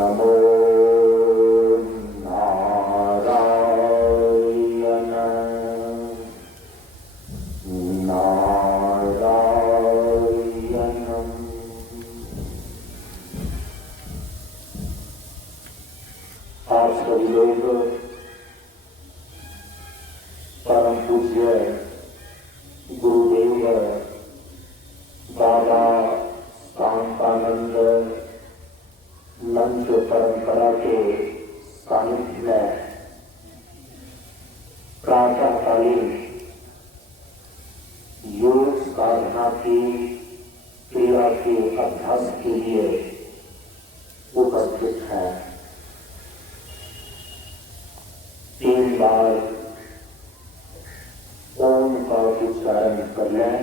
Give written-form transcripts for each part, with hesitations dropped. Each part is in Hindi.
नमो नारायण नारायणम्। आप सभी लोग परम पूज्य गुरुदेव बाबा शांतानंद मंच परंपरा के सानिध्य में प्रातःकालीन योग साधना की क्रिया के अभ्यास के लिए उपस्थित है। 3 बार ओम का उच्चारण कर लें।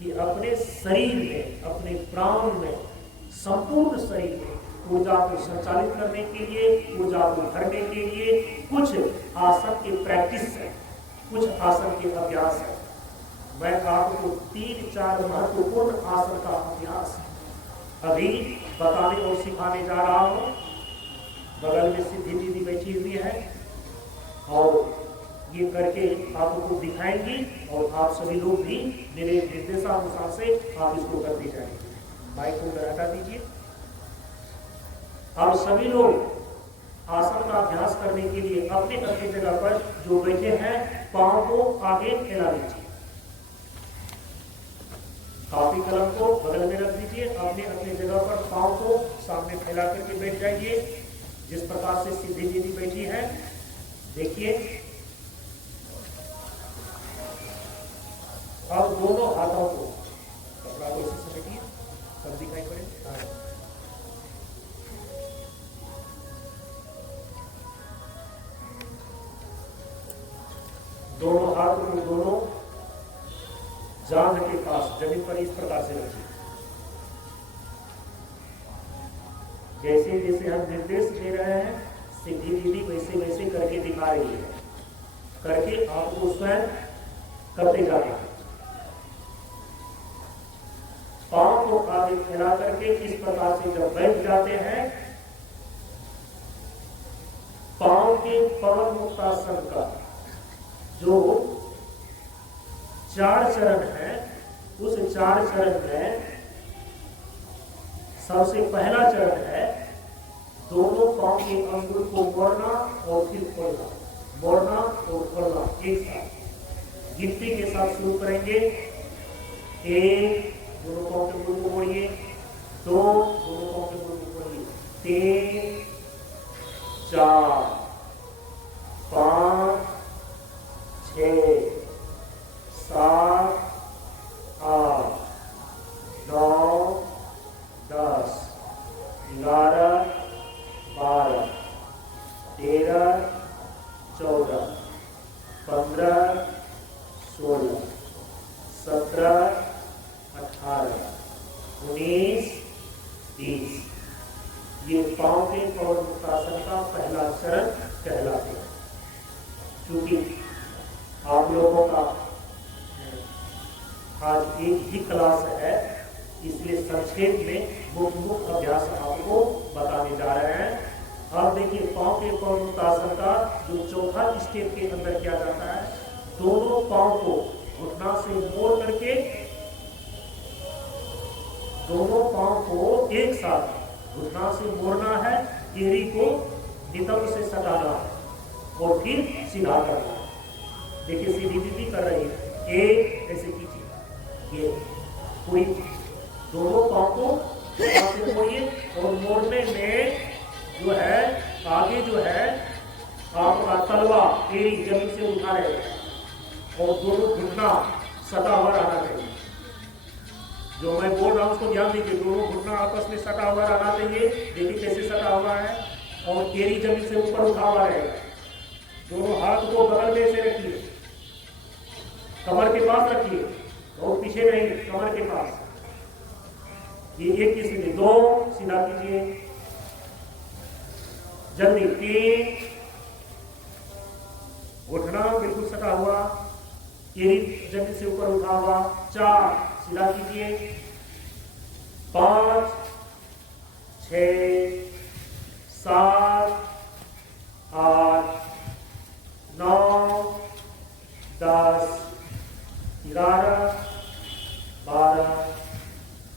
कि अपने शरीर में, अपने प्राण में, संपूर्ण शरीर में ऊर्जा को संचालित करने के लिए, ऊर्जा को भरने के लिए कुछ आसन के प्रैक्टिस है, कुछ आसन के अभ्यास है। मैं आपको 3-4 महत्वपूर्ण आसन का अभ्यास अभी बताने और सिखाने जा रहा हूं। बगल में सिद्धि दीदी बैठी हुई है और ये करके आपको दिखाएंगी और आप सभी लोग भी मेरे निर्देशानुसार से आप इसको करते जाएंगे। माइक को हटा दीजिए। आप सभी लोग आसन का अभ्यास करने के लिए अपने अपनी जगह पर जो बैठे हैं पांव को आगे फैला लीजिए। कॉपी कलम को बगल में रख दीजिए। अपने अपने जगह पर पांव को सामने फैला करके बैठ जाइए जिस प्रकार से सिद्धि दीदी बैठी है। देखिए अब दोनों हाथों को कपड़ा को इसे समेटिए तब दिखाई पड़े। दोनों हाथ को दोनों जांघ के पास जमीन पर इस प्रकार से रखिए। जैसे जैसे हम निर्देश दे रहे हैं सिद्धि दीदी वैसे वैसे करके दिखा रही है। करके आपको स्वयं करते जाते हैं। पांव को आगे फैला करके इस प्रकार से जब बैठ जाते हैं, पांव के पवन मुक्तासन का जो 4 चरण है, उस 4 चरण में सबसे पहला चरण है दोनों पांव के अंगुल को मोड़ना और फिर खोलना, मोड़ना और खोलना एक साथ। गिनती के साथ शुरू करेंगे। 1, दोनों पांव के अंगुल को मोड़िए। 2, दोनों पांव के अंगुल को मोड़िए। 3, 4, 5, 6, 7, 8, 9, 10, 11, ये पांव के पवन मुक्तासन का पहला चरण कहलाते हैं। क्योंकि आप लोगों का आज एक ही क्लास है, इसलिए संक्षेप में मुख्य अभ्यास आपको बताने जा रहे हैं। अब देखिए, पांव के पवन मुक्तासन का जो चौथा स्टेप के अंदर किया जाता है, दोनों पांव को घुटना से मोड़ करके दोनों पांव को एक साथ घुटना से मोड़ना है, एड़ी को नितंब से सटाना है और फिर सीधा करना है। देखिए, सीधी दीदी कर रही है, एक ऐसे कीजिए, ये पूरी दोनों पांव को घुटना से मोड़िए और मोड़ने में जो है आगे जो है आपका तलवा एड़ी जमीन से उठा रहे और दोनों घुटना सटा हुआ रहना चाहिए। जो मैं बोल रहा हूं उसको ध्यान दीजिए, दोनों घुटना आपस में सटा हुआ रहना चाहिए। देखिए कैसे सटा हुआ है, और एड़ी जमीन से ऊपर उठा हुआ रहेगा। दोनों हाथ को बगल में से रखिए, कमर के पास रखिए और पीछे नहीं, कमर के पास। ये एक की सीधी, दो सीधा कीजिए, जल्दी, तीन, घुटना बिल्कुल सटा हुआ, एड़ी जमीन से ऊपर उठा हुआ, चार सीधा कीजिए, 5, 6, 7, 8, 9, 10, 11, 12,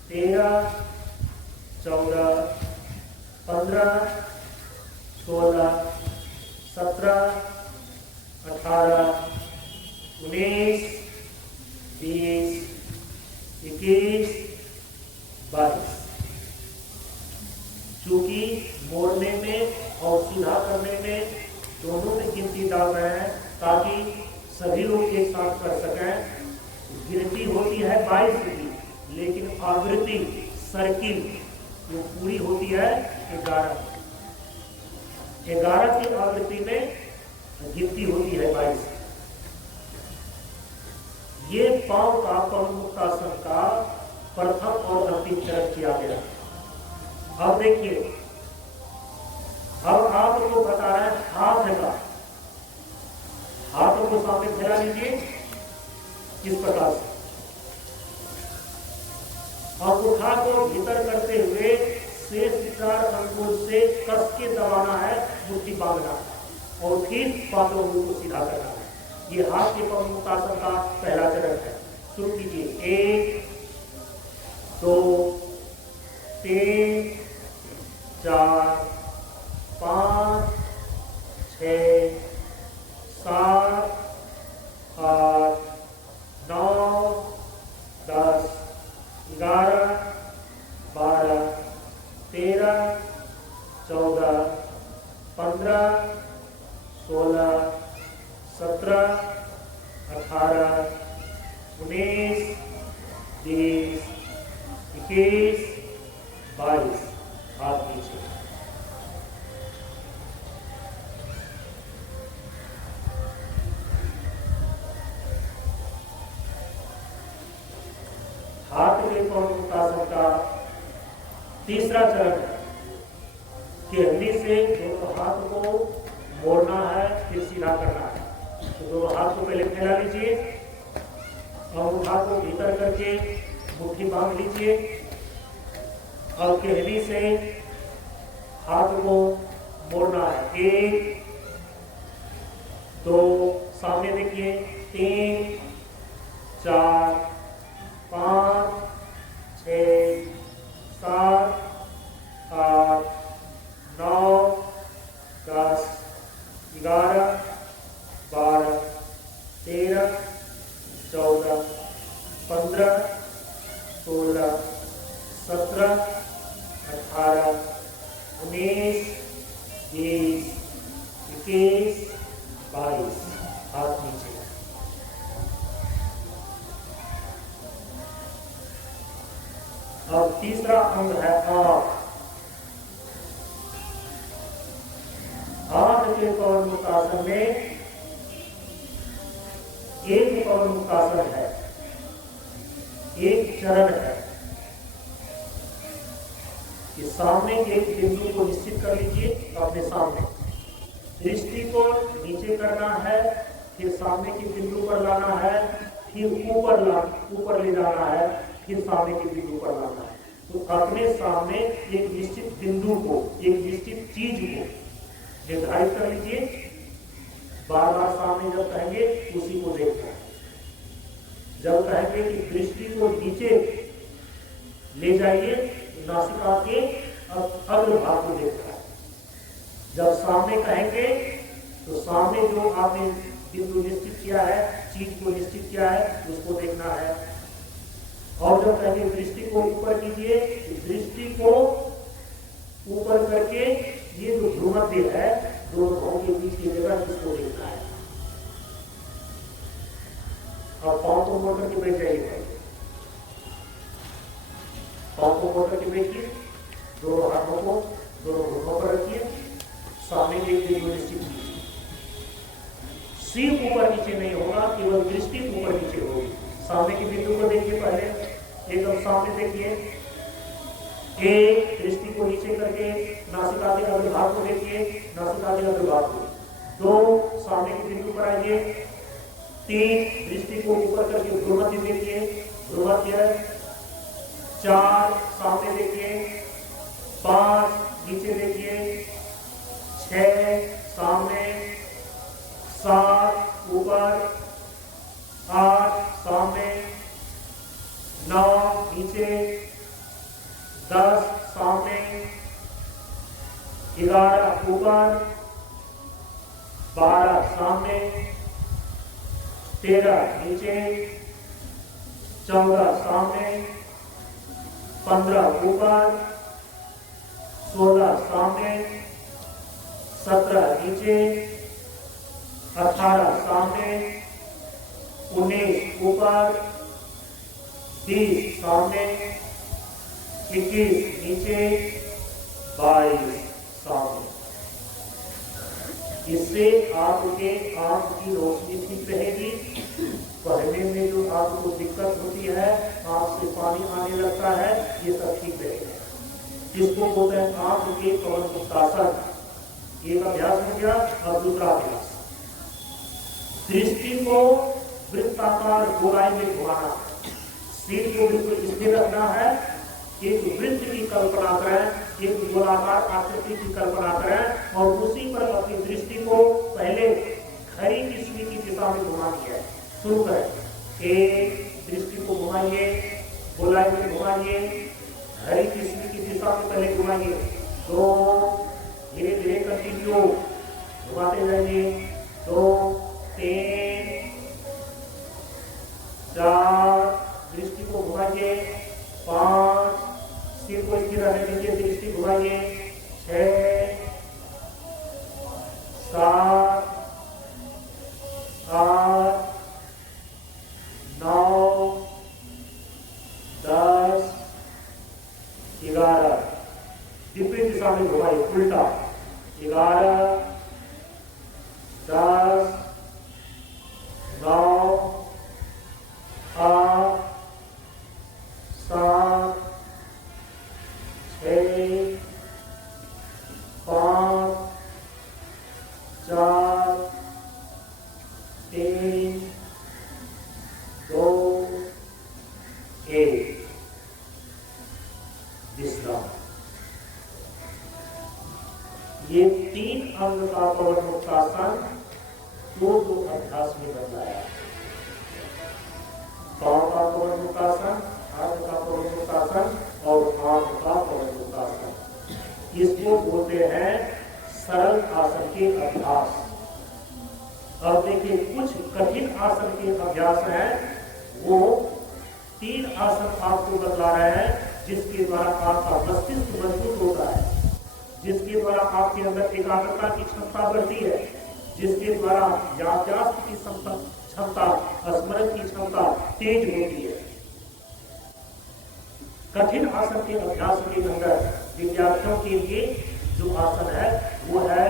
13, 14, 15, 16, 17, 18, 19, 20, 21, 22। चूंकि मोड़ने में और सीधा करने में दोनों में गिनती डाल रहे हैं ताकि सभी लोग एक साथ कर सकें। गिनती होती है 22 की, लेकिन आवृत्ति सर्किल जो पूरी होती है 11 की आवृत्ति में गिनती होती है 22। ये पांव का पवन मुक्तासन का प्रथम और अंतिम चरण किया गया। अब देखिए, अब आपको बता रहे हैं हाथ का, हाथों को सामने फैला लीजिए इस प्रकार से, अंगूठा को भीतर करते हुए शेष 4 अंगुल से कस के दबाना है, मुट्ठी बांधना है और फिर 5 अंगुल को सीधा करना है। ये हाथ के पवन मुक्तासन का पहला चरण है। शुरू कीजिए, 1, 2, 3, 4, 5, 6, 7, 8, 9, 10, 11, 12, 13, 14, 15, 16, 17, 18, 19, 20, 21, 22। हाथ नीचे। हाथ के पवन मुक्तासन का तीसरा चरण है कि हड्डी से दोनों हाथ को मोड़ना है, फिर सीधा करना है। तो दोनों हाथ को पहले फैला लीजिए, अंगूठा को भीतर करके मुट्ठी बांध लीजिए और केहनी से हाथ को मोड़ना है। 1, 2, सामने देखिए, 3, 4, 5, 6, 7, 8, 9, 10, 11, 12, 13, 14, 15, 16, 17, 18, 19, 20, 21, 22। हाथ नीचे। अब तीसरा अंग है आंख। आंख के पवन मुक्तासन में एक पवन मुक्तासन है, एक चरण है। कि सामने एक बिंदु को निश्चित कर लीजिए अपने सामने, दृष्टि को नीचे करना है, फिर सामने के बिंदु पर लाना है, फिर ऊपर ले जाना है, फिर सामने के बिंदु पर लाना है। तो अपने सामने एक निश्चित बिंदु को, एक निश्चित चीज को निर्धारित कर लीजिए। बार बार सामने जब कहेंगे उसी को देखना है। जब कहेंगे कि दृष्टि को नीचे ले जाइए, नासिका के अग्रभाग को देखना है। जब सामने कहेंगे तो सामने जो आपने बिंदु निश्चित किया है, चीज को निश्चित किया है, उसको देखना है। और जब कहेंगे दृष्टि को ऊपर कीजिए, दृष्टि को ऊपर करके ये जो भ्रूमध्य है, दोनों भावों के बीच की जगह, इसको देखना है। और पांव को मोड़ करके बैठ जाइए, पांव को मोड़ करके बैठिए, दोनों हाथों को दोनों घुटनों पर रखिए, सामने एक बिंदु निश्चित कीजिए। सिर ऊपर नीचे नहीं होगा, केवल दृष्टि ऊपर नीचे होगी। सामने के बिंदु को देखिए, पहले एकदम सामने देखिए, एक दृष्टि को नीचे करके नासिका के अग्रभाग को देखिए, नासिका के अग्रभाग को। दो, सामने के बिंदु पर आइए। तीन, दृष्टि को ऊपर करके भ्रूमध्य देखिए, भ्रूमध्य। चार, सामने देखिए। पांच, नीचे देखिए। छह, सामने। सात, ऊपर। आठ, सामने। 9, नीचे। 10, सामने। 11, ऊपर। 12, सामने। 13, नीचे। 14, सामने। 15, ऊपर। 16, सामने। 17, नीचे। 18, सामने। 19, ऊपर। 20, सामने। 21, नीचे। 22, सामने। इससे आपके आंख की रोशनी ठीक रहेगी। पढ़ने में जो आपको दिक्कत होती है, आंख से पानी आने लगता है, ये सब ठीक रहेगा। इसको बोलते हैं आंख के पवन मुक्तासन। एक अभ्यास हो गया। और दूसरा अभ्यास, दृष्टि को वृत्ताकार गोलाई में घुमाना, सिर को बिल्कुल स्थिर रखना है। एक वृत्त की कल्पना करें, एक गोलाकार आकृति की कल्पना करें, और उसी पर अपनी दृष्टि को पहले खरी किस्मी की दिशा में घुमानी है। शुरू करें। एक, दृष्टि को घुमाइए, गोलाई में घुमाइए, हरी किस्मी की दिशा में पहले घुमाइए। दो, धीरे धीरे कंटिन्यू घुमाते जाइए। 2, 3, 4, दृष्टि को घुमाइए। 5, सिर को स्थिर रहने दीजिए, दृष्टि घुमाइए। 6, 7, 8, 9, 10, 11, विपरीत दिशा में घुमाइए, उल्टा। 11, 10, 9, 8, 7, 6, 5, 4, 3, 2, 1। विश्राम। ये 3 अंग का पवन मुक्तासन दो अभ्यास में बदलाया। पांव का पवन मुक्तासन, हाथ का पवन मुक्तासन और आंख का पवन मुक्तासन। इसको बोलते हैं सरल आसन के अभ्यास। अब देखिए, कुछ कठिन आसन के अभ्यास हैं, वो 3 आसन आपको बतला रहे हैं, जिसके द्वारा आपका मस्तिष्क मजबूत होता है, जिसके द्वारा आपके अंदर एकाग्रता की क्षमता बढ़ती है, जिसके द्वारा याददाश्त की क्षमता, स्मरण की क्षमता तेज होती है। कठिन आसन के अभ्यास के अंदर विद्यार्थियों के लिए जो आसन है वो है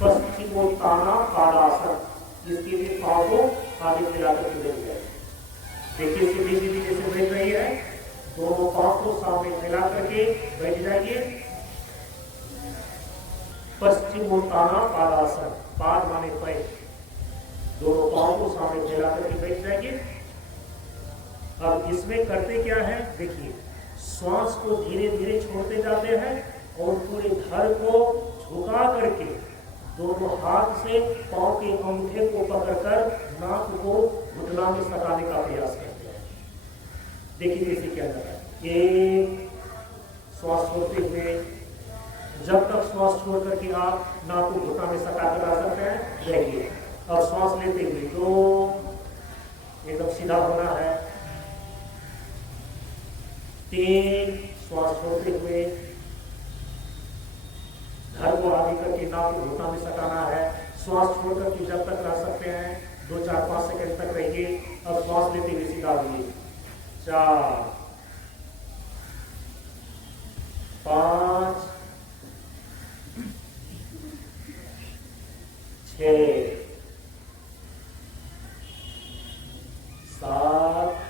पश्चिमोत्ताना पादासन। जिसके लिए पांव को आगे मिलाकर बैठ जाए। देखिए, सीधी सीधी जैसे बैठ रही है, दोनों पांव को सामने फैला करके बैठ जाइए। पश्चिमोत्ताना पादासन, पाद माने पैर, दोनों पांव को सामने फैला करके बैठ जाइए। अब इसमें करते क्या है, देखिए श्वास को धीरे धीरे छोड़ते जाते हैं और पूरे धड़ को झुका करके दोनों हाथ से पांव के अंगूठे को पकड़कर नाक को घुटना में सटाने का प्रयास करते हैं। देखिए कैसे किया जाता है। एक श्वास छोड़ते हुए, जब तक श्वास छोड़ करके आप नाक को घुटना में सटा कर आ सकते हैं रहिए। अब श्वास लेते हुए दो, एकदम सीधा होना है। 3, श्वास छोड़ते हुए धड़ को आगे करके नाक को घुटना में सटाना है। श्वास छोड़ करके जब तक रह सकते हैं 2, 4, 5 सेकंड तक रहिए। अब श्वास लेते हुए सीधा होइए। 4, 5, 6, 7,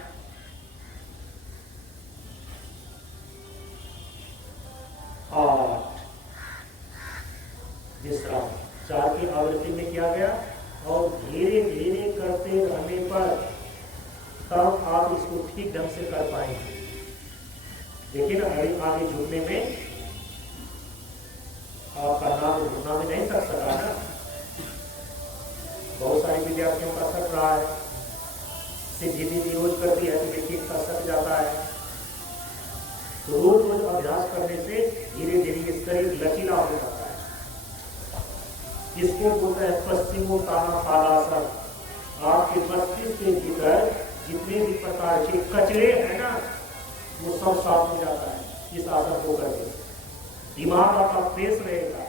8। विश्राम 4 की आवृत्ति में किया गया। और धीरे धीरे करते रहने पर तब आप इसको ठीक ढंग से कर पाएंगे। देखिए ना, अभी आगे झुकने में आपका नाम घुटना में नहीं सक सका ना। बहुत सारे विद्यार्थियों का सक रहा है, सीधी दीदी रोज करती है तो देखिए का सक जाता है। तो रोज रोज अभ्यास करने से धीरे धीरे ये शरीर लचीला हो जाता है। इसको बोलते हैं पश्चिमोत्ताना पादासन। आपके मस्तिष्क के भीतर जितने भी प्रकार के कचरे हैं ना, वो सब साफ हो जाता है इस आसन को करके। दिमाग आपका फ्रेश रहेगा।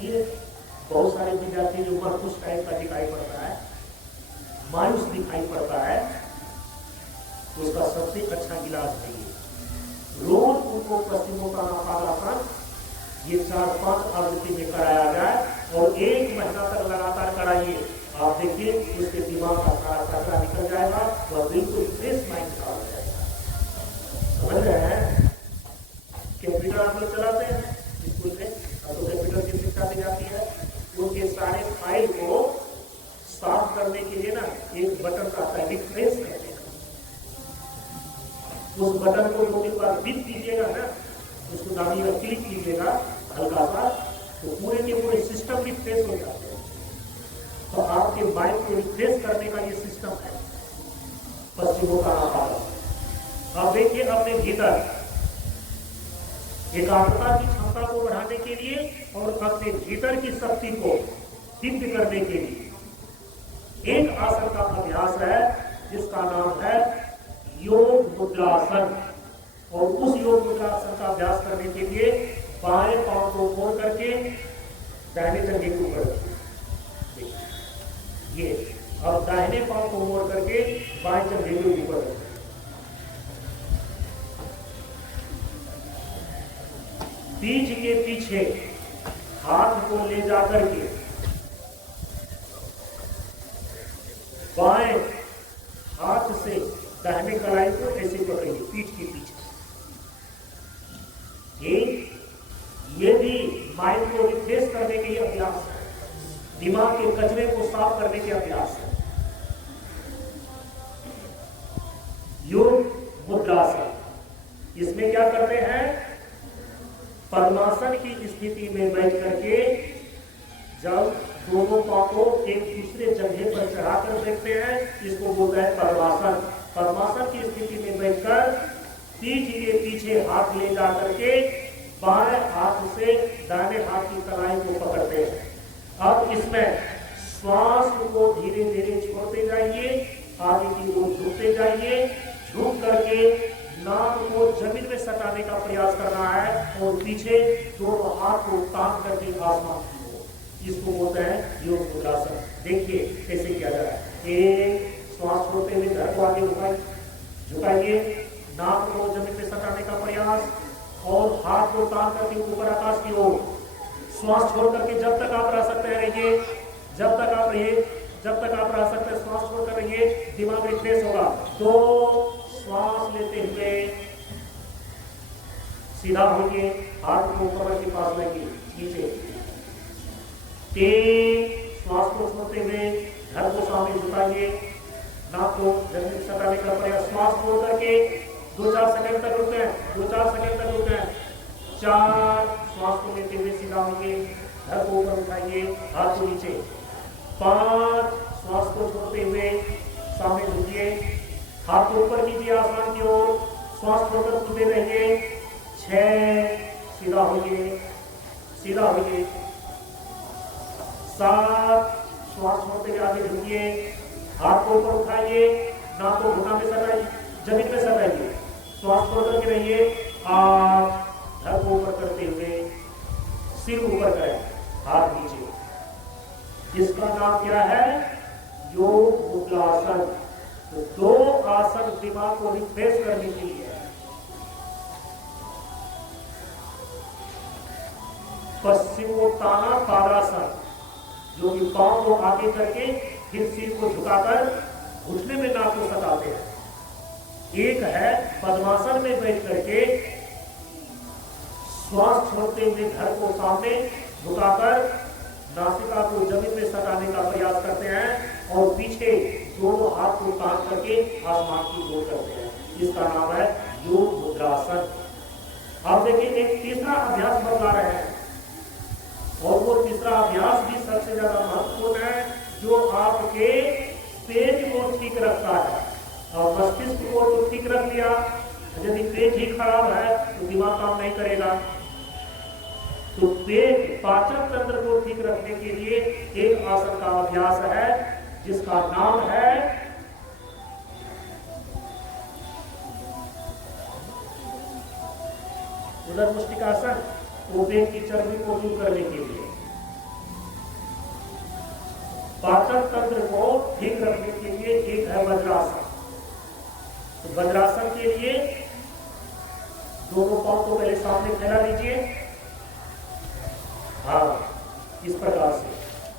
ये बहुत सारे विद्यार्थी जो मरकुश टाइप का दिखाई पड़ता है, मायूस दिखाई पड़ता है, उसका सबसे अच्छा इलाज है ये। रोज उनको पश्चिमोत्ताना पादासन ये 4-5 आवृत्ति में कराया जाए और 1 महीना तक लगातार कराइए। आप देखिए उसके दिमाग का सारा कचरा निकल जाएगा, वह बिल्कुल फ्रेश माइंड का हो जाएगा। समझ रहे हैं? कंप्यूटर आप लोग चलाते हैं स्कूल में, अब तो कंप्यूटर की शिक्षा दी जाती है। उनके सारे फाइल को साफ करने के लिए ना एक बटन आता है, रिफ्रेश करने का। उस बटन को 2-3 बार बीप कीजिएगा ना, उसको दाबिएगा, क्लिक कीजिएगा हल्का सा, तो पूरे के पूरे सिस्टम रिफ्रेश हो जाते हैं। तो आपके माइंड को रिफ्रेश करने का ये सिस्टम है पश्चिमोत्ताना पादासन। अब देखिए अपने भीतर एकाग्रता की क्षमता को बढ़ाने के लिए और अपने भीतर की शक्ति को सिद्ध करने के लिए एक आसन का अभ्यास है जिसका नाम है योग मुद्रासन। और उस योग मुद्रासन का अभ्यास करने के लिए बाएं पांव को मोड़ करके दाहिने जंघे के ऊपर रखिए। ये अब दाहिने पांव को मोड़ करके बाएं जंघे के ऊपर रखिए। पीठ के पीछे हाथ को ले जाकर के बाएं हाथ से दाहिने कलाई को ऐसे पकड़िए पीठ के पीछे। ये भी माइंड को रिफ्रेश करने के लिए अभ्यास है, दिमाग के कचरे को साफ करने के अभ्यास है। योग मुद्रासन, इसमें क्या करते हैं, पद्मासन की स्थिति में बैठ करके जब दोनों पांव को एक दूसरे जगह पर चढ़ाकर देखते हैं, इसको बोलते हैं पद्मासन। पद्मासन की स्थिति में बैठकर पीठ के पीछे हाथ ले जा करके बाएं हाथ से दाहिने हाथ की कलाई को पकड़ते हैं। अब इसमें श्वास को धीरे धीरे छोड़ते जाइए, आगे की ओर झुकते जाइए, झुक करके नाक को जमीन में सटाने का प्रयास करना है और पीछे दोनों हाथ को तान करके आसमान की ओर, इसको बोलते हैं योग मुद्रासन। देखिए कैसे किया जा रहा है। एक श्वास छोड़ते हुए धड़ को आगे झुकाइए, नाक को जमीन में सटाने का प्रयास और हाथ को तान करके ऊपर आकाश की ओर। श्वास छोड़ करके जब तक आप रह सकते हैं रहिए, जब तक आप रहिए। जब तक आप रह सकते हैं श्वास छोड़कर रहिए, दिमाग रिफ्रेश होगा। 2 श्वास लेते हुए सीधा होइए, हाथ को कमर के पास लाइए नीचे। 3 श्वास को छोड़ते हुए घर को सामने झुकाइए, नाक को जमीन से सटाने का प्रयास। श्वास छोड़ करके 2-4 सेकंड तक रुकें, 2-4 सेकंड तक रुकें। 4 श्वास को लेते हुए सीधा होइए, घर को ऊपर उठाइए, हाथ को नीचे। 5 श्वास को छोड़ते हुए सामने झुकिए, हाथ को ऊपर कीजिए आसमान की ओर, श्वास छोड़कर कूदे रहिए। 6 सीधा होइए, सीधा होइए। 7 श्वास छोड़ते हुए आगे झुकिए, हाथ को ऊपर उठाइए, नाक को घुटना में सटाइए, जमीन पे सटाइए, श्वास छोड़ करके रहिए। 8 धड़ को ऊपर करते हुए सिर ऊपर करें, हाथ नीचे। इसका नाम क्या है? योग मुद्रासन। तो 2 आसन दिमाग को रिफ्रेश करने के लिए है। पश्चिमोत्ताना पादासन, जो कि पांव को आगे करके फिर सिर को झुकाकर घुटने में नाक को सटाते हैं। एक है पद्मासन में बैठ करके श्वास छोड़ते हुए धड़ को सामने झुकाकर नासिका को जमीन में सटाने का प्रयास करते हैं और पीछे दोनों हाथ को तान करके आसमान की ओर करते हैं। इसका नाम है योग मुद्रासन। अब देखिए एक तीसरा अभ्यास बतला रहे हैं और वो तीसरा अभ्यास भी सबसे ज्यादा महत्वपूर्ण है, जो आपके पेट को ठीक रखता है और मस्तिष्क को तो ठीक रख लिया। यदि पेट ही खराब है तो दिमाग काम नहीं करेगा। तो पेट पाचन तंत्र को ठीक रखने के लिए एक आसन का अभ्यास है जिसका नाम है उदर मुष्टिकासन। तो पेट की चर्बी को दूर करने के लिए, पाचन तंत्र को ठीक रखने के लिए एक है वज्रासन। तो वज्रासन के लिए दोनों पांव को पहले सामने फैला लीजिए, हाँ इस प्रकार से,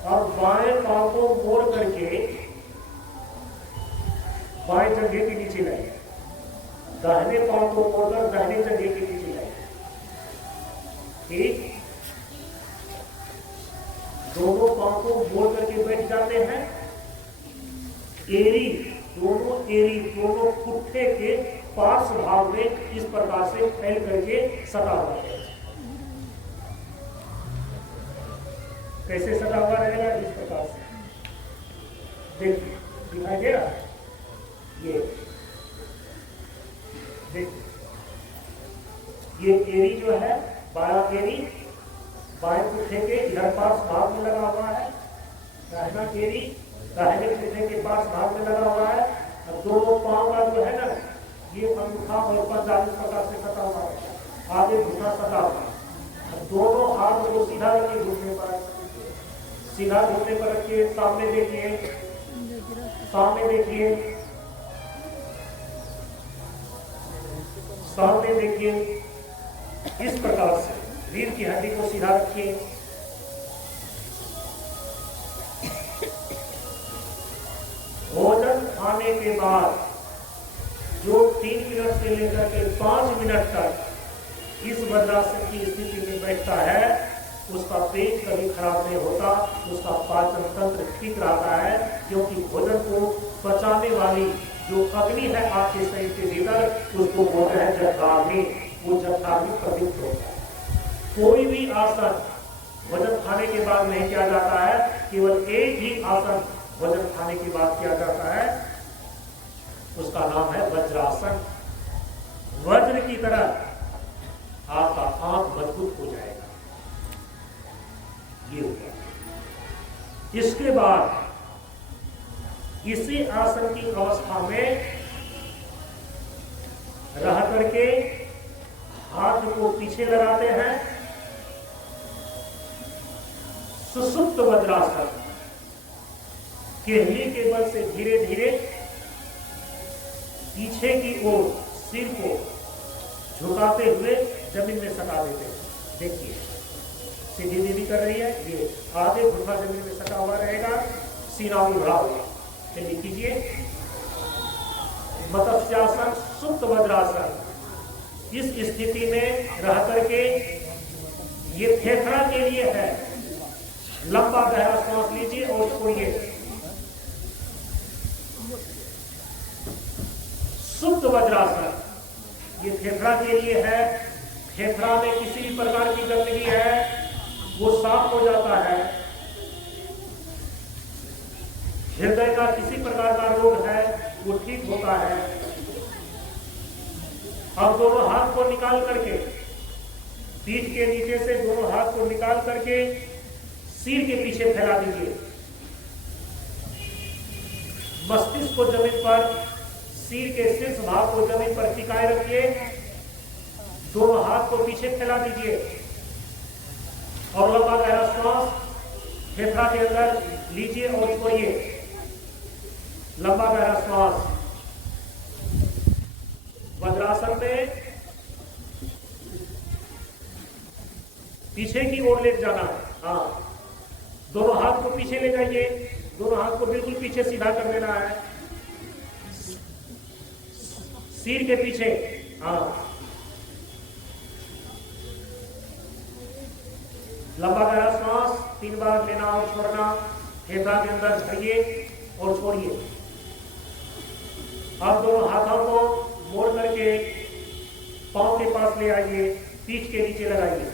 और बाएं पांव को मोड़ करके बाएं जंघे के नीचे लाइए, दाहिने पांव को मोड़कर दाहिने जंघे के नीचे लाइए। ठीक, दोनों पांव को मोड़ करके बैठ जाते हैं। एरी, दोनों पुट्ठे के पार्श्व भाग में इस प्रकार से फैल करके सटा हुआ है। कैसे सटा हुआ रहेगा? इस प्रकार से देखिए, दिखाई दे रहा है? ये देखिए, ये एरी जो है, बायां एरी बाएं पुट्ठे के इधर पास भाग में लगा हुआ है, दाहिना एरी दाहिने पुट्ठे के पास भाग में लगा हुआ है। और दोनों पांव का जो है ना, ये अंगूठा और पंजा इस प्रकार से सटा हुआ है, आगे घुटना सटा हुआ है। दोनों हाथ को सीधा रखिए, घुटने पर, सीधा घुटने पर रखिए, सामने देखिए, सामने देखिए, सामने देखिए। इस प्रकार से रीढ़ की हड्डी को सीधा रखिए। भोजन खाने के बाद जो 3 मिनट से लेकर के 5 मिनट तक इस वज्रासन की स्थिति में बैठता है, उसका पेट कभी खराब नहीं होता, उसका पाचन तंत्र ठीक रहता है, क्योंकि भोजन को पचाने वाली जो अग्नि है आपके शरीर के भीतर, उसको बोलते हैं जठराग्नि। वो जठराग्नि प्रदीप्त होता है। कोई भी आसन भोजन खाने के बाद नहीं किया जाता है, केवल एक ही आसन भोजन खाने के बाद किया जाता है, उसका नाम है वज्रासन। वज्र की तरह आपका आंख मजबूत हो जाएगा। ये हो गया। इसके बाद इसी आसन की अवस्था में रह करके हाथ को पीछे लगाते हैं, सुषुप्त वज्रासन। केहली के बल से धीरे धीरे पीछे की ओर सिर को झुकाते हुए जमीन में सटा देते हैं। देखिए, सीधी दीदी कर रही है, ये आगे घुटना जमीन में सटा हुआ रहेगा, सीना भी बड़ा होगा। चलिए कीजिए मत्स्यासन, सुप्त वज्रासन। इस स्थिति में रह करके ये फेफड़ा के लिए है। लंबा गहरा सांस लीजिए और छोड़िए। सुप्त वज्रासन ये फेफड़ा के लिए है। फेफड़ा में किसी भी प्रकार की गंदगी है वो साफ हो जाता है। हृदय का किसी प्रकार का रोग है वो ठीक होता है। अब दोनों हाथ को निकाल करके पीठ के नीचे से दोनों हाथ को निकाल करके सिर के पीछे फैला दीजिए। मस्तिष्क को जमीन पर, सिर के शीर्ष भाग को जमीन पर टिकाए रखिए। दोनों हाथ को पीछे फैला दीजिए और लंबा गहरा श्वास फेफड़ा के अंदर लीजिए और छोड़िए। लंबा गहरा श्वास। वज्रासन में पीछे की ओर ले जाना है। हाँ, दोनों हाथ को पीछे ले जाइए। दोनों हाथ को बिल्कुल पीछे सीधा कर देना है, सिर के पीछे। हाँ, लंबा गहरा श्वास 3 बार लेना और छोड़ना। फेफड़ा के अंदर भरिए और छोड़िए। अब दोनों हाथों को मोड़ करके पांव के पास ले आइए, पीठ के नीचे लगाइए।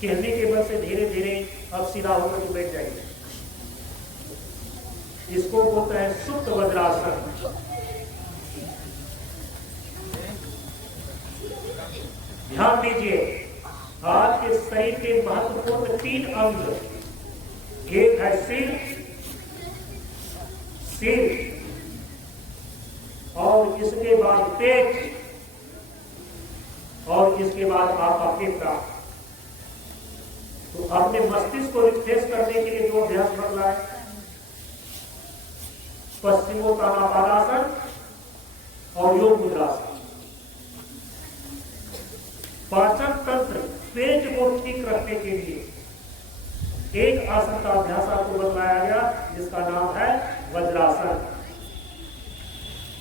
कहने के बल से धीरे धीरे अब सीधा होकर के बैठ जाइए। इसको बोलते हैं सुप्त वज्रासन। ध्यान दीजिए, आपके शरीर के महत्वपूर्ण 3 अंग, एक है सिर और इसके बाद पेट और इसके बाद आपका फेफड़ा। तो अपने मस्तिष्क को रिफ्रेश करने के लिए 2 अभ्यास बदला है। पश्चिमोत्तानापादासन और योग मुद्रासन। पाचन तंत्र, पेट को ठीक रखने के लिए एक आसन का अभ्यास आपको बताया गया जिसका नाम है वज्रासन।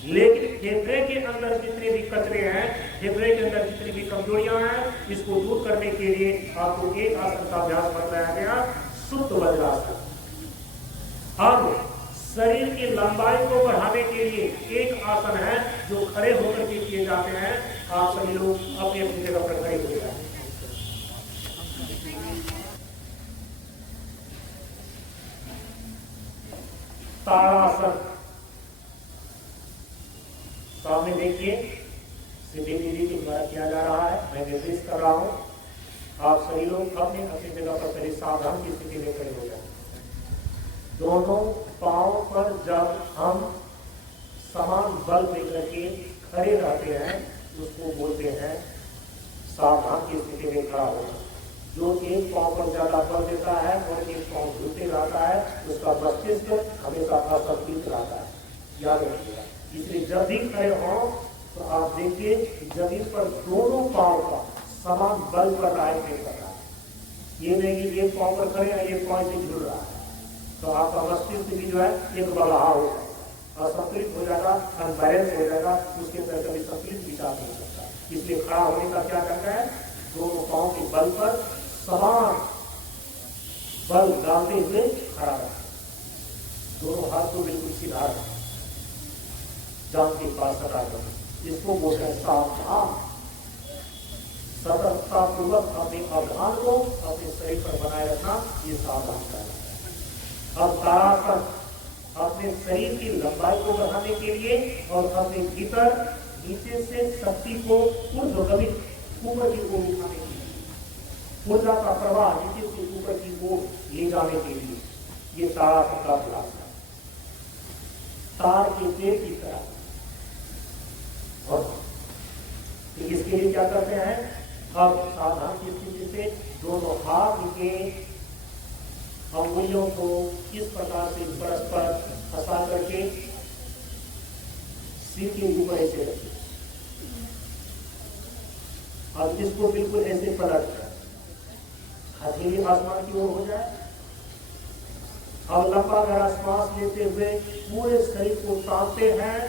लेकिन फेफड़े के अंदर जितने भी कचरे हैं, फेफड़े के अंदर जितनी भी कमजोरियां हैं, इसको दूर करने के लिए आपको एक आसन का अभ्यास बताया गया, सुप्त वज्रासन। अब शरीर की लंबाई को बढ़ाने के लिए एक आसन है जो खड़े होकर के किए जाते हैं। आप सभी लोग अपनी अपनी जगह पर खड़े हो जाए। ताड़ासन। सामने देखिए, सिद्धि दीदी के द्वारा किया जा रहा है, मैं निर्देश कर रहा हूं। आप सभी लोग अपनी अपनी जगह पर पहले सावधान की स्थिति में खड़े हो जाए। दोनों पांव पर जब हम समान बल देकर के खड़े रहते हैं उसको बोलते हैं सावधान की स्थिति में खड़ा होना। जो एक पांव पर ज्यादा बल देता है और एक पांव झूलते रहता है उसका मस्तिष्क हमेशा असंतुलित रहता है, याद रखिएगा। इसलिए जब भी खड़े हों तो आप देखिए जमीन पर दोनों पांव का समान बल कर रहा है, नहीं कर रहा है। ये नहीं कि एक पांव पर खड़े हैं एक पांव से झूल रहा है, तो आपका मस्तिष्क भी जो है एक बलहा हो जाएगा, असंतुलित हो जाएगा, अनबैलेंस हो जाएगा, उसके अंदर कभी संतुलित विचार नहीं हो सकता। इसलिए खड़ा होने का क्या करना है, दोनों पांव के बल पर समान बल डालते हुए खड़ा रहे। दोनों हाथ को बिल्कुल सीधा रखें, जांघ के पास सटा करें। इसको बोलते हैं सावधान। सतर्कता पूर्वक अपने अवधान को अपने शरीर पर बनाए रखना, ये सावधान करना। अब ताड़ासन, अपने शरीर की लंबाई को बढ़ाने के लिए और अपने भीतर नीचे से शक्ति को ऊर्ध्वगामी ऊपर की ओर उठाने के लिए, ऊर्जा का प्रवाह नीचे से ऊपर की ओर ले जाने के लिए ये ताड़ासन का अभ्यास है। तार के पेड़ की तरह। और इसके लिए क्या करते हैं, अब सावधान की स्थिति से दोनों हाथ के अंगुलियों को इस प्रकार से परस्पर फंसा करके सिर के ऊपर ऐसे रखें। अब इसको बिल्कुल ऐसे पलट कर हथेली आसमान की ओर हो जाए, अब लंबा गहरा श्वास लेते हुए पूरे शरीर को तानते हैं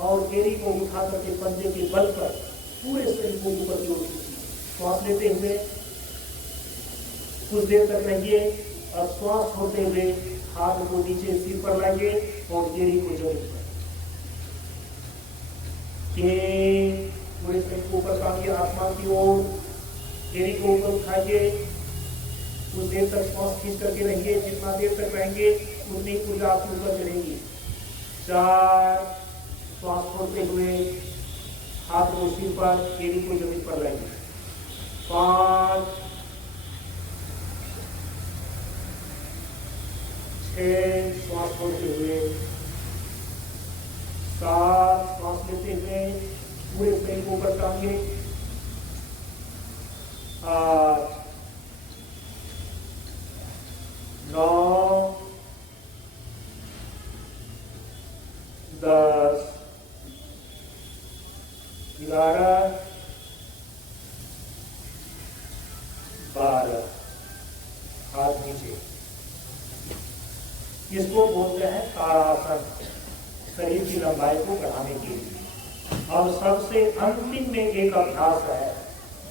और एड़ी को उठा करके पंजे के बल पर पूरे शरीर को ऊपर की ओर खींचिए। श्वास लेते हुए कुछ देर तक रहिए और श्वास छोड़ते हुए हाथ को नीचे सिर पर लाइए और एड़ी को जमीन पर पूरे शरीर को ऊपर तानिए आसमान की ओर, एड़ी को ऊपर उठाइए। कुछ देर तक श्वास खींच करके रहिए, जितना देर तक रहेंगे उतनी ऊर्जा आपके ऊपर चढ़ेगी। 4 श्वास छोड़ते हुए हाथ को सिर पर, एड़ी को जमीन पर लाइए। 5 6 श्वास छोड़ते हुए 7 श्वास लेते हुए पूरे शरीर को ऊपर तानिए। 8 9 10 11 12 हाथ नीचे। इसको बोलते हैं ताड़ासन, शरीर की लंबाई को बढ़ाने के लिए। अब सबसे अंतिम में एक अभ्यास है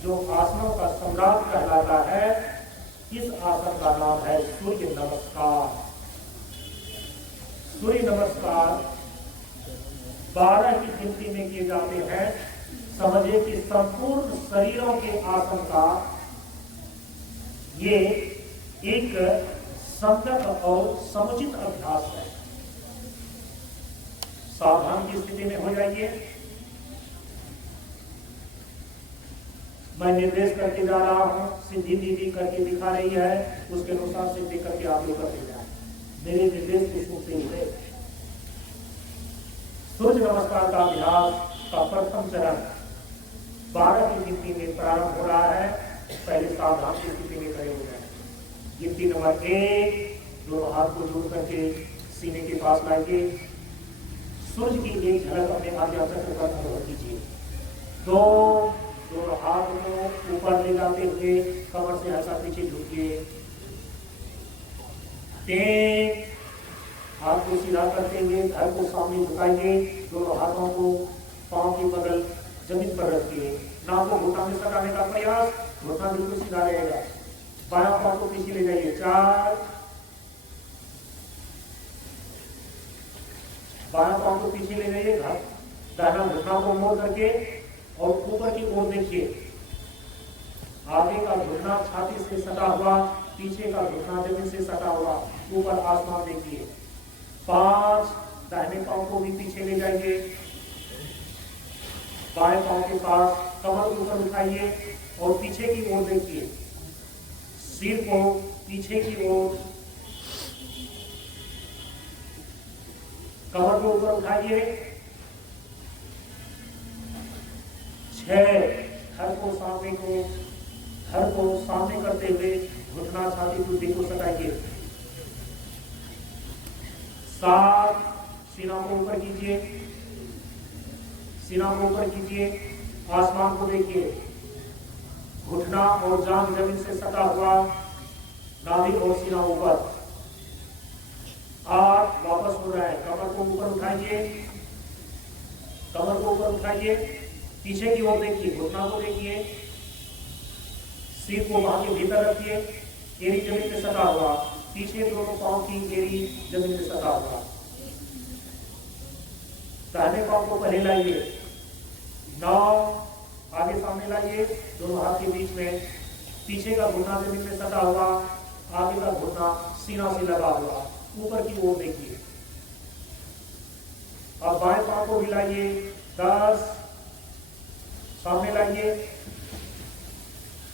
जो आसनों का सम्राट कहलाता है। इस आसन का नाम है सूर्य नमस्कार। सूर्य नमस्कार 12 की गिनती में किए जाते हैं। समझिए कि संपूर्ण शरीरों के आसन का ये एक संगत और समुचित अभ्यास है। सावधान की स्थिति में हो जाइए। मैं निर्देश करके जा रहा हूं, सिद्धि दीदी करके दिखा रही है, उसके अनुसार सिद्धि करके आप लोग करते जाए। मेरे निर्देश को सुनते हुए सूर्य नमस्कार का अभ्यास का प्रथम चरण 12 की गिनती में प्रारंभ हो रहा है। पहले सावधान की स्थिति में खड़े हो जाए। गिनती नंबर 1, दोनों हाथ को जोड़ करके सीने के पास लाइए। सूर्य की एक झलक अपने आज्ञा चक्र पर अनुभव कीजिए। 2, दोनों हाथ को ऊपर ले जाते हुए कमर से हल्का पीछे झुकिए। 3, हाथ को सीधा करते हुए घर को सामने झुकाइए। दोनों हाथों को पांव की बगल जमीन पर रखिए। नाक को घुटना में सटाने का प्रयास, घुटना बिल्कुल सीधा रहेगा। बायां पांव को पीछे ले जाइए। 4, बायां पांव को पीछे ले जाइए। दाहिना घुटना को मोड़ करके और ऊपर की ओर देखिए। आगे का घुटना छाती से सटा हुआ, पीछे का घुटना जमीन से सटा हुआ, ऊपर आसमान देखिए। 5, दाहिने पांव को भी पीछे ले जाइए। बाएं पांव के पास कमर ऊपर उठाइए और पीछे की ओर देखिए। सिर को पीछे की ओर, कमर को ऊपर उठाइए। 6, धड़ को सामने करते हुए घुटना छाती टूटी को सटाइए। 7, सीना को ऊपर कीजिए। सीना को ऊपर कीजिए, आसमान को देखिए। घुटना और जांघ जमीन से सटा हुआ, नाभि और सीना ऊपर। 8, वापस हो रहा है। कमर को ऊपर उठाइए। कमर को ऊपर उठाइए, पीछे की ओर देखिए, घुटना को देखिए। सिर को वहां के भीतर रखिए। एड़ी जमीन पे सटा हुआ, पीछे दोनों पांव की एड़ी जमीन पे सटा हुआ। दाहिने पांव को पहले लाइए। 9, आगे सामने लाइए, दोनों हाथ के बीच में। पीछे का घुटना जमीन में सटा हुआ, आगे का घुटना सीना से लगा हुआ, ऊपर की ओर देखिए। अब बाएं पांव को भी लाइए। 10, सामने लाइए।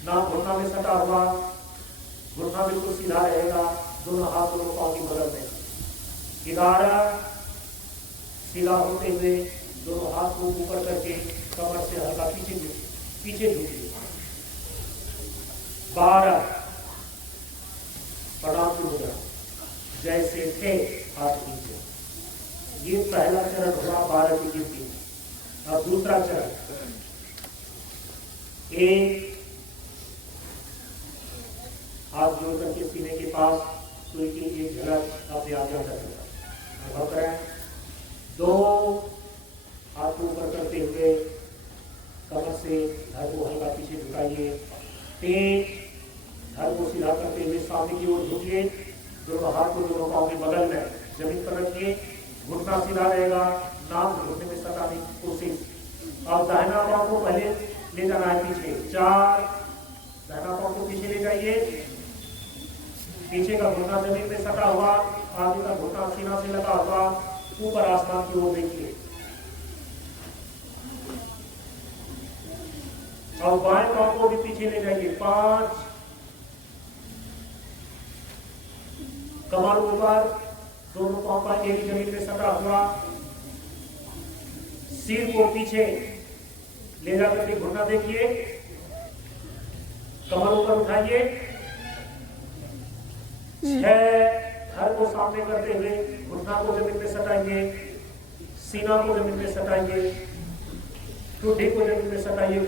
नाक घुटना में सटा हुआ, घुटना बिल्कुल सीधा रहेगा। दोनों हाथ दोनों पांव की बगल में। 11, सीधा होते हुए दोनों हाथ को ऊपर करके कमर से हल्का पीछे झुकिए। 12, प्रणाम की मुद्रा, जैसे थे हाथ नीचे। ये पहला चरण हुआ 12 की गिनती में। अब दूसरा चरण, 1, हाथ जोड़ करके सीने के पास तो इनकी एक झलक अपने आप कर सकता अनुभव करें। 2 हाथ को ऊपर करते हुए कमर से धड़ को हल्का पीछे झुकाइए। 3 धड़ को सीधा करते हुए सामने की ओर झुकिए। दोनों हाथ को दोनों पाँव के बगल में जमीन पर रखिए। घुटना सीधा रहेगा, नाक घुटने में सटाने की कोशिश। अब दाहिना पाँव को पहले ले जाना है पीछे। 4 दाहिना पाँव को पीछे ले जाइए। पीछे का घुटना जमीन में सटा हुआ, आगे का घुटना सीना से लगा हुआ, ऊपर आसमान की ओर देखिए। और बाएं पाँव को भी पीछे ले जाइए। 5 कमर ऊपर, दोनों पाँव का एक जमीन में सटा हुआ, सिर को पीछे ले जाकर के घुटना देखिए। कमर ऊपर उठाइए। 6 धड़ को सामने करते हुए घुटना को जमीन में सटाइए, सीना को जमीन में सटाइए, ठुड्डी को जमीन में सटाइए,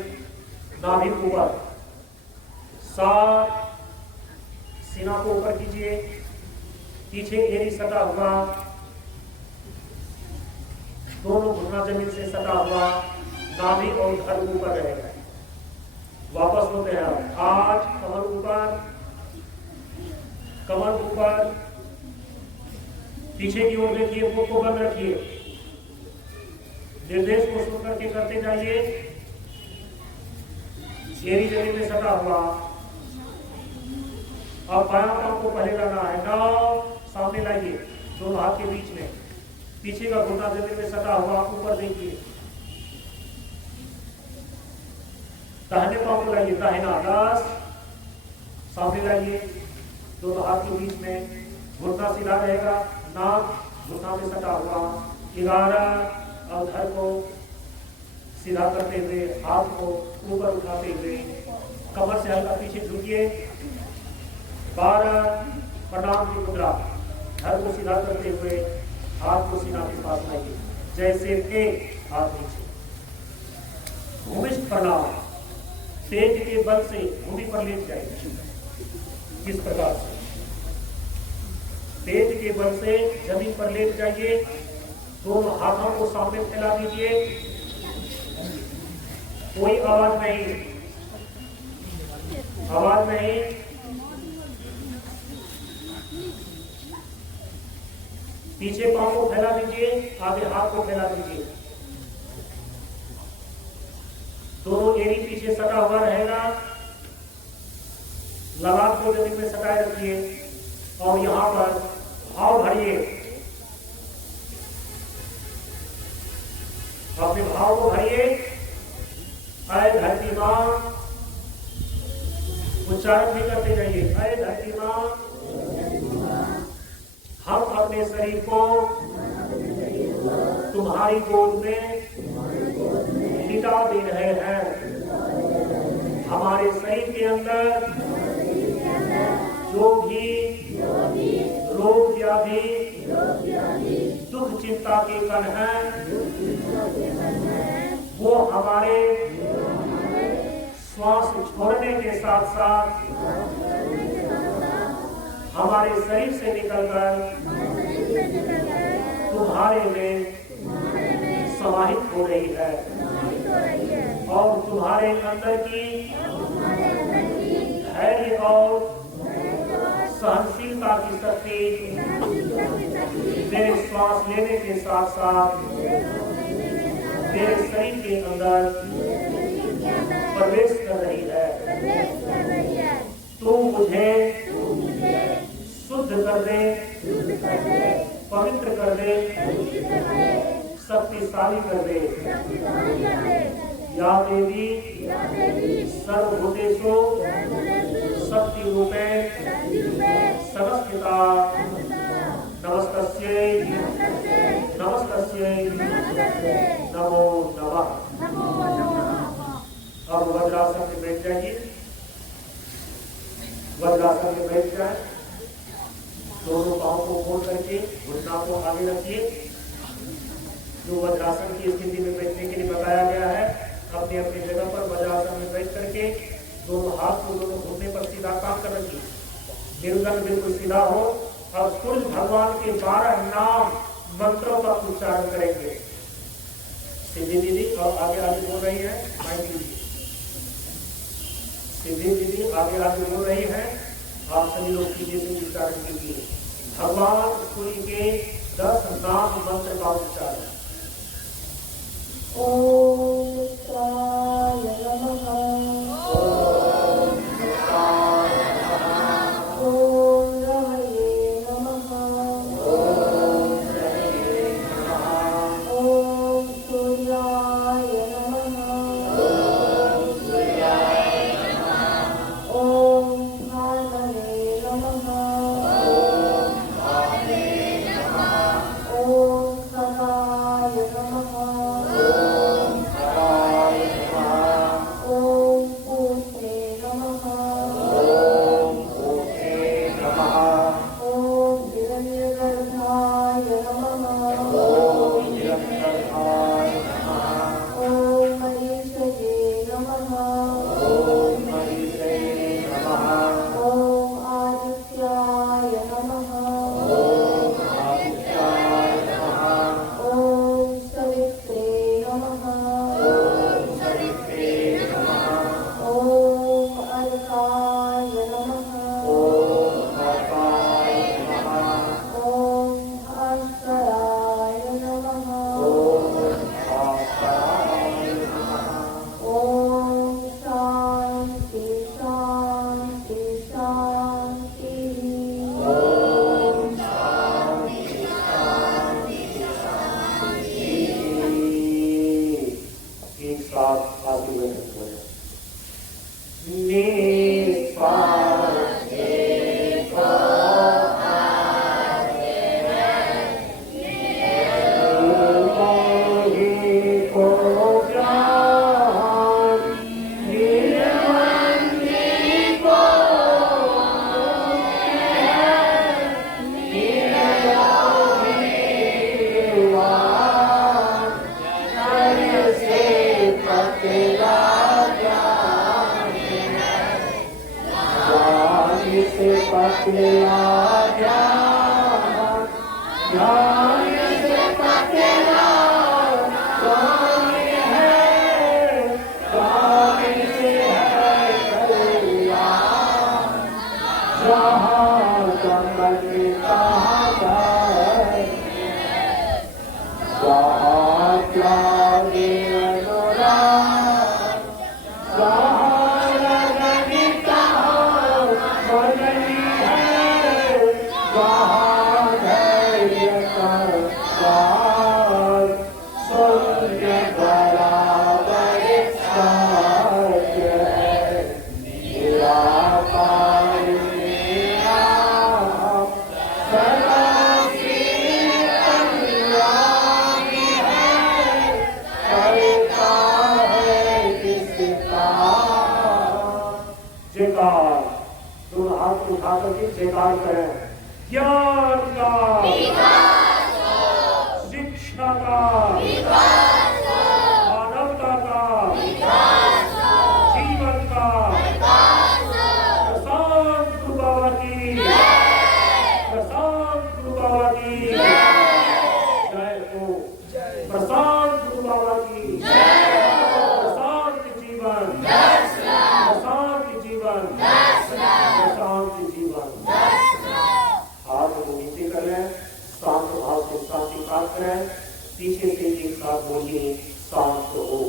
नाभि ऊपर। 7 सीना को ऊपर कीजिए, पीछे एड़ी सटा हुआ, दोनों घुटना जमीन से सटा हुआ, नाभि और धड़ ऊपर रहेगा। वापस होते हैं। 8 कमर ऊपर, कमर ऊपर, पीछे की ओर देखिए, मुंह को बंद रखिए। निर्देश को सुन करके करते जाइए। एड़ी जमीन में सटा हुआ। अब बायां पांव को पहले लाना है। 9 सामने लाइए, दोनों हाथ के बीच में, पीछे का घुटना जमीन में सटा हुआ, ऊपर देखिए। दाहिने पांव को लाइए, दाहिना। 10 सामने लाइए, दोनों हाथ के बीच में, घुटना सीधा रहेगा, नाक घुटना में सटा हुआ। 11 और धड़ को सीधा करते हुए, हाथ को ऊपर उठाते हुए, कमर से हल्का पीछे झुकिए। 12 प्रणाम की मुद्रा, धड़ को सीधा करते हुए हाथ को सीना के पास लाइए, जैसे थे हाथ नीचे। भूमिष्ठ प्रणाम, पेट के बल से भूमि पर लेट जाइए। किस प्रकार से? पेट के बल से जमीन पर लेट जाइए। दोनों हाथों को सामने फैला दीजिए। कोई आवाज नहीं, आवाज नहीं। पीछे पांव को फैला दीजिए, आगे हाथ को फैला दीजिए। दोनों एड़ी पीछे सटा हुआ रहेगा। लगाम को जमीन में सटाए रखिए और यहां पर भाव भरिए। अपने भाव को भरिए। अय धरती मां, उच्चारण भी करते जाइए। अय धरती मां, हम अपने शरीर को तुम्हारी गोद में लिटा दे रहे हैं। हमारे शरीर के अंदर जो भी रोग व्याधि, दुख चिंता के कण हैं, वो हमारे श्वास छोड़ने के साथ साथ हमारे शरीर से निकलकर तुम्हारे में समाहित हो रही है और तुम्हारे अंदर की धैर्य और सहनशीलता की शक्ति मेरे श्वास लेने के साथ साथ मेरे शरीर के अंदर प्रवेश कर रही है। तू मुझे शुद्ध कर दे, पवित्र कर दे, शक्तिशाली कर दे। या देवी सर्वभूतेषु शक्ति रूपेण संस्थिता नमस्तस्यै नमस्तस्यै नमो नमः। अब वज्रासन में बैठ जाइए। वज्रासन में बैठ जाए। दोनों पांव को खोल करके घुटना को आगे रखिए। जो वज्रासन की स्थिति में बैठने के लिए बताया गया है, अपने अपनी जगह पर वज्रासन में बैठ करके दोनों हाथ को दोनों घुटने पर सीधा काम कर रखिए। मेरुदंड बिल्कुल सीधा हो। और सूर्य भगवान के 12 नाम मंत्रों का उच्चारण करेंगे। सिद्धि दीदी और आगे आगे बोल रही है, माइक दीदी। सिद्धि दीदी आगे आगे बोल रही है, आप सभी लोग सीधे से उच्चारण कीजिए। भगवान सूर्य के 10 नाम मंत्र का उच्चारण। ओम शिवाय नमः। ओम शिवाय नमः। ओम रमये नमः। ओम रमये नमः। ओम सूर्याय नमः। ओम सूर्याय नमः। ओम भानवे नमः। ओम भानवे नमः। ओम खगाय नमः। जयकार करें। ज्ञान का, शिक्षा का, मानवता का, जीवन का, प्रशांत गुरु बाबा की, प्रशांत गुरु बाबा की जय हो। प्रशांत गुरु बाबा की प्रशांत जीवन, प्रशांत जीवन, प्रशांत जीवन। हाथ को नीचे करें, शांत भाव से शांति प्राप्त करें। पीछे से एक साथ बोलिए, शांत हो।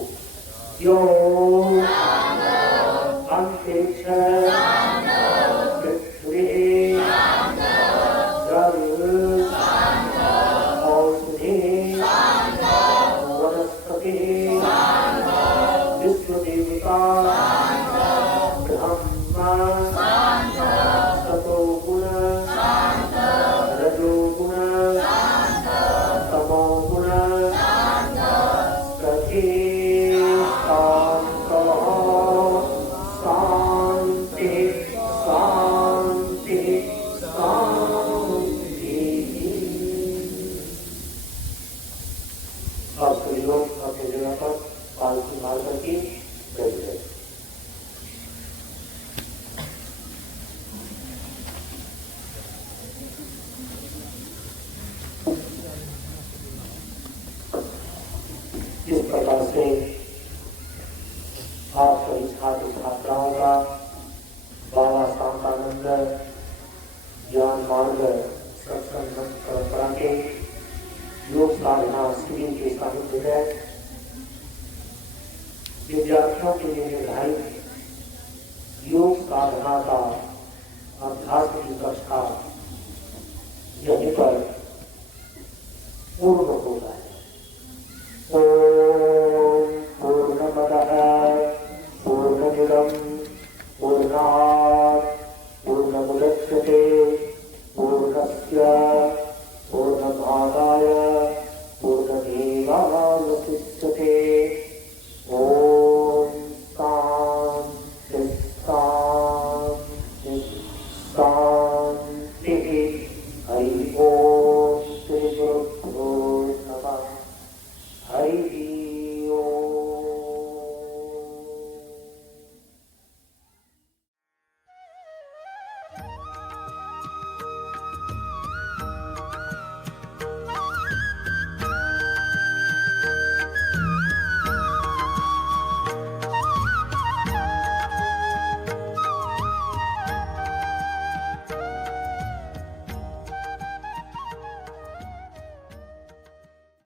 यो अंतरिक्ष पृथ्वी जल औषधि वनस्पति विश्व देवता ब्रह्मा सतो गुण रजो गुण तमो गुण सखी शांत शांति शांति शांति। आप सभी लोग अपनी जगह पर पालकी मार करके बैठ गए। आप सभी छात्र छात्राओं का बाबा शांतानंद ज्ञान मार्ग सत्संग परंपरा के योग साधना शिविर के सानिध्य में विद्यार्थियों के लिए निर्धारित योग साधना का अभ्यास की कक्षा यहीं पर पूर्ण हो रहा है।